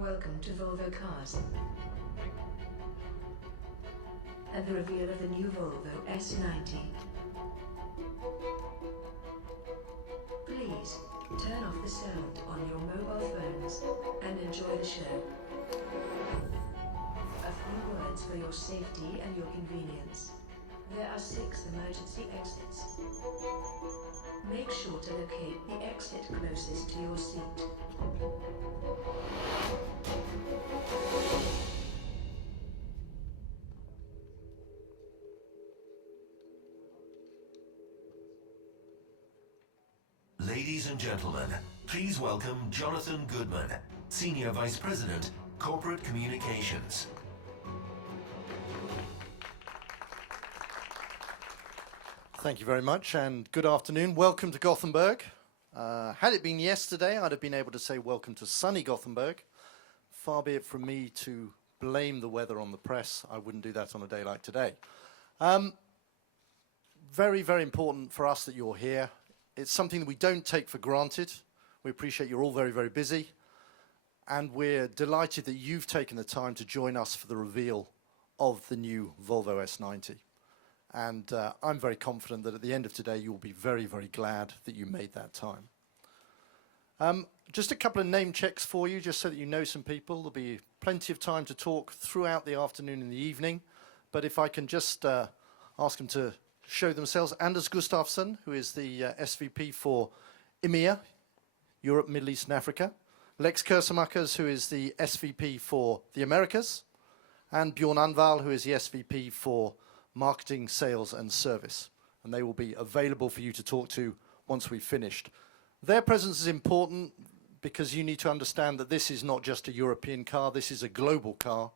Welcome to Volvo Cars and the reveal of the new Volvo S90. Please turn off the sound on your mobile phones and enjoy the show. A few words for your safety and your convenience. There are 6 emergency exits. Make sure to locate the exit closest to your seat. Ladies and gentlemen, please welcome Jonathan Goodman, Senior Vice President, Corporate Communications. Thank you very much, and good afternoon. Welcome to Gothenburg. Had it been yesterday, I'd have been able to say welcome to sunny Gothenburg. Far be it from me to blame the weather on the press. I wouldn't do that on a day like today. Very, very important for us that you're here. It's something that we don't take for granted. We appreciate you're all very, very busy. And we're delighted that you've taken the time to join us for the reveal of the new Volvo S90. And I'm very confident that at the end of today, you'll be very, very glad that you made that time. Just a couple of name checks for you, just so that you know some people. There'll be plenty of time to talk throughout the afternoon and the evening. But if I can just ask them to show themselves. Anders Gustafsson, who is the SVP for EMEA, Europe, Middle East and Africa. Lex Kersemackers, who is the SVP for the Americas. And Bjorn Anval, who is the SVP for Marketing, Sales and Service. And they will be available for you to talk to once we've finished. Their presence is important because you need to understand that this is not just a European car, this is a global car.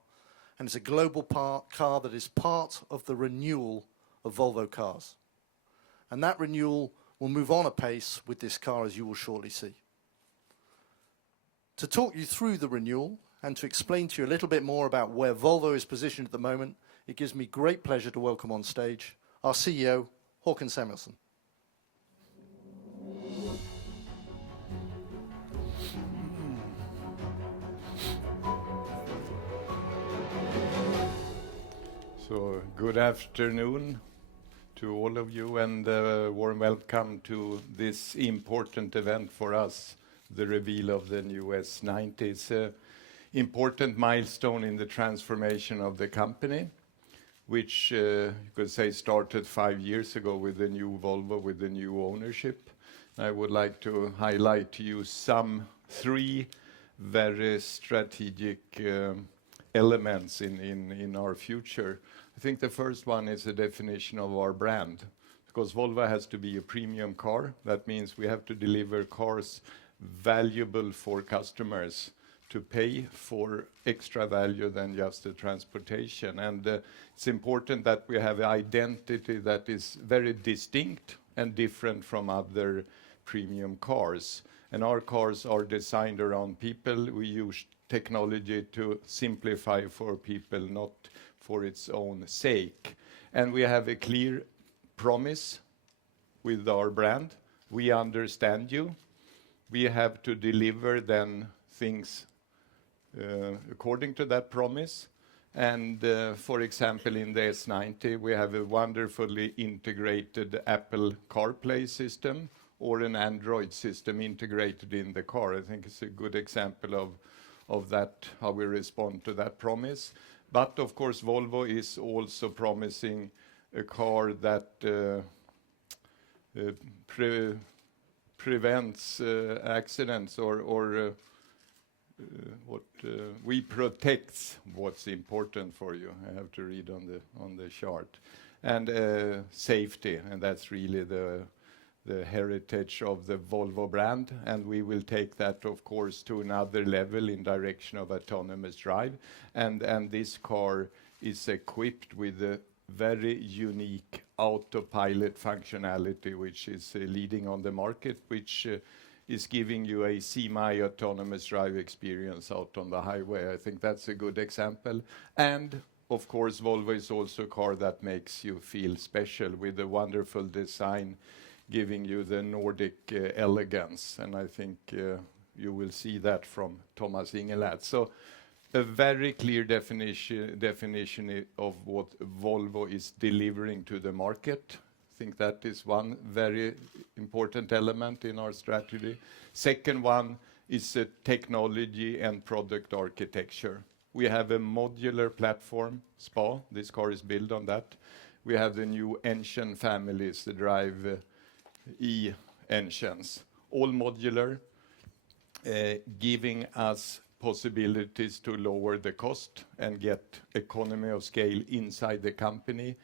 And it's a global car that is part of the renewal of Volvo cars. And that renewal will move on apace with this car, as you will shortly see. To talk you through the renewal and to explain to you a little bit more about where Volvo is positioned at the moment, it gives me great pleasure to welcome on stage our CEO, Hakan Samuelsson. So, good afternoon to all of you, and a warm welcome to this important event for us, the reveal of the new S90. It's an important milestone in the transformation of the company, which you could say started 5 years ago with the new Volvo, with the new ownership. I would like to highlight to you some 3 very strategic elements in our future. I think the first one is the definition of our brand, because Volvo has to be a premium car. That means we have to deliver cars valuable for customers to pay for extra value than just the transportation. And it's important that we have an identity that is very distinct and different from other premium cars. And our cars are designed around people. We use technology to simplify for people, not for its own sake. And we have a clear promise with our brand. We understand you. We have to deliver then things according to that promise. And for example, in the S90, we have a wonderfully integrated Apple CarPlay system or an Android system integrated in the car. I think it's a good example of that, how we respond to that promise. But of course, Volvo is also promising a car that prevents accidents or we protect what's important for you. I have to read on the chart. And safety, and that's really the heritage of the Volvo brand, and we will take that, of course, to another level in direction of autonomous drive. And this car is equipped with a very unique autopilot functionality, which is leading on the market, which is giving you a semi-autonomous drive experience out on the highway. I think that's a good example. And of course, Volvo is also a car that makes you feel special with a wonderful design, giving you the Nordic elegance. And I think You will see that from Thomas Ingelad. So a very clear definition of what Volvo is delivering to the market. I think that is one very important element in our strategy. Second one is technology and product architecture. We have a modular platform, SPA. This car is built on that. We have the new engine families, the drive e-engines, all modular, giving us possibilities to lower the cost and get economy of scale inside the company,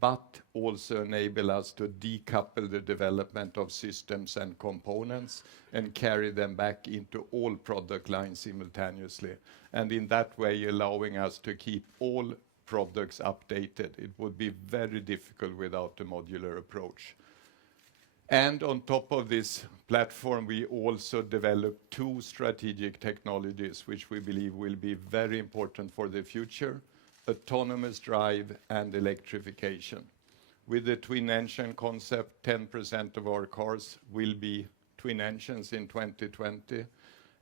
but also enable us to decouple the development of systems and components and carry them back into all product lines simultaneously. And in that way, allowing us to keep all products updated. It would be very difficult without a modular approach. And on top of this platform, we also developed two strategic technologies, which we believe will be very important for the future: autonomous drive and electrification. With the twin engine concept, 10% of our cars will be twin engines in 2020,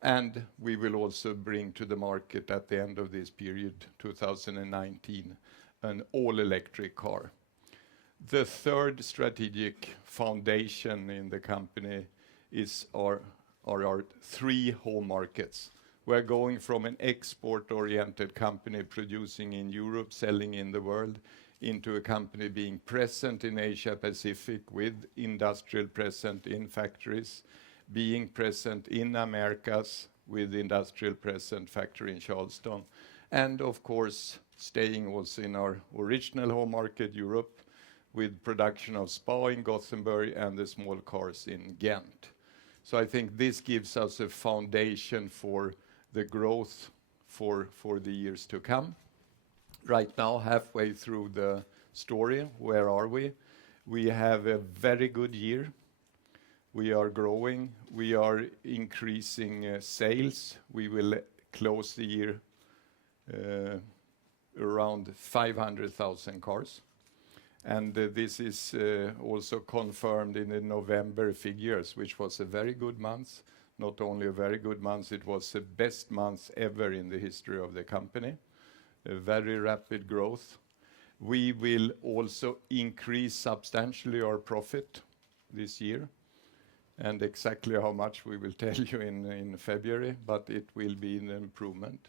and we will also bring to the market at the end of this period, 2019, an all-electric car. The third strategic foundation in the company is our three home markets. We're going from an export-oriented company producing in Europe, selling in the world, into a company being present in Asia Pacific with industrial present in factories, being present in Americas with industrial present factory in Charleston, and of course staying also in our original home market, Europe, with production of SPA in Gothenburg and the small cars in Ghent. So I think this gives us a foundation for the growth for the years to come. Right now, halfway through the story, where are we? We have a very good year. We are growing. We are increasing sales. We will close the year around 500,000 cars. And this is also confirmed in the November figures, which was a very good month. Not only a very good month, it was the best month ever in the history of the company. A very rapid growth. We will also increase substantially our profit this year. And exactly how much we will tell you in February, but it will be an improvement.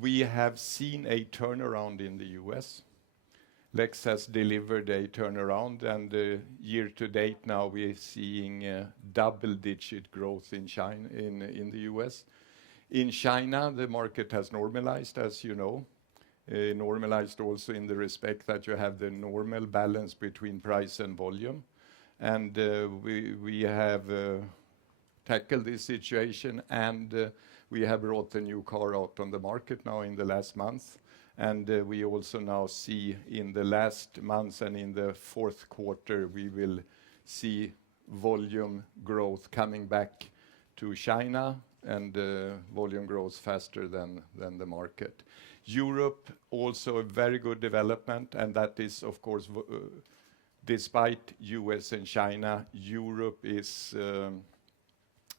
We have seen a turnaround in the US. Lex has delivered a turnaround, and year to date now we're seeing double-digit growth in China, in the US. In China, the market has normalized, as you know. Normalized also in the respect that you have the normal balance between price and volume. And we have tackled this situation, and we have brought the new car out on the market now in the last month. And we also now see in the last months and in the fourth quarter, we will see volume growth coming back to China, and volume grows faster than the market. Europe, also a very good development, and that is, of course, despite US and China, Europe is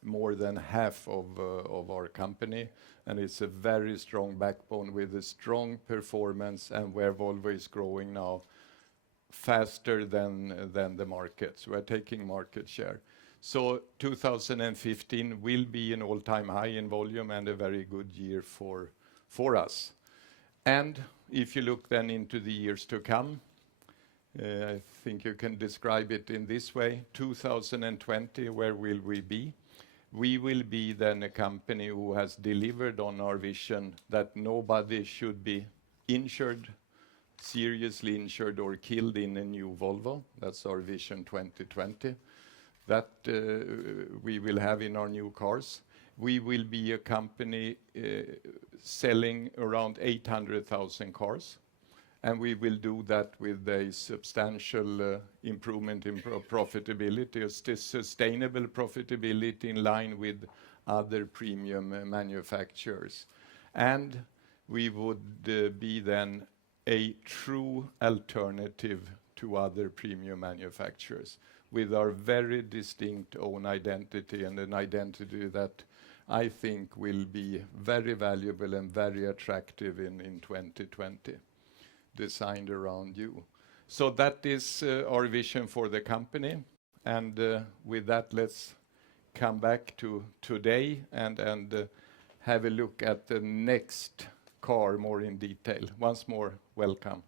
more than half of our company, and it's a very strong backbone with a strong performance, and where Volvo is growing now faster than the markets. We're taking market share. So 2015 will be an all-time high in volume and a very good year for us. And if you look then into the years to come, I think you can describe it in this way. 2020, where will we be? We will be then a company who has delivered on our vision that nobody should be injured, seriously injured or killed in a new Volvo. That's our vision 2020. That we will have in our new cars. We will be a company selling around 800,000 cars. And we will do that with a substantial improvement in profitability, a sustainable profitability in line with other premium manufacturers. And we would be then a true alternative to other premium manufacturers with our very distinct own identity, and an identity that I think will be very valuable and very attractive in 2020, designed around you. So that is our vision for the company. And with that, let's come back to today and have a look at the next car more in detail. Once more, welcome.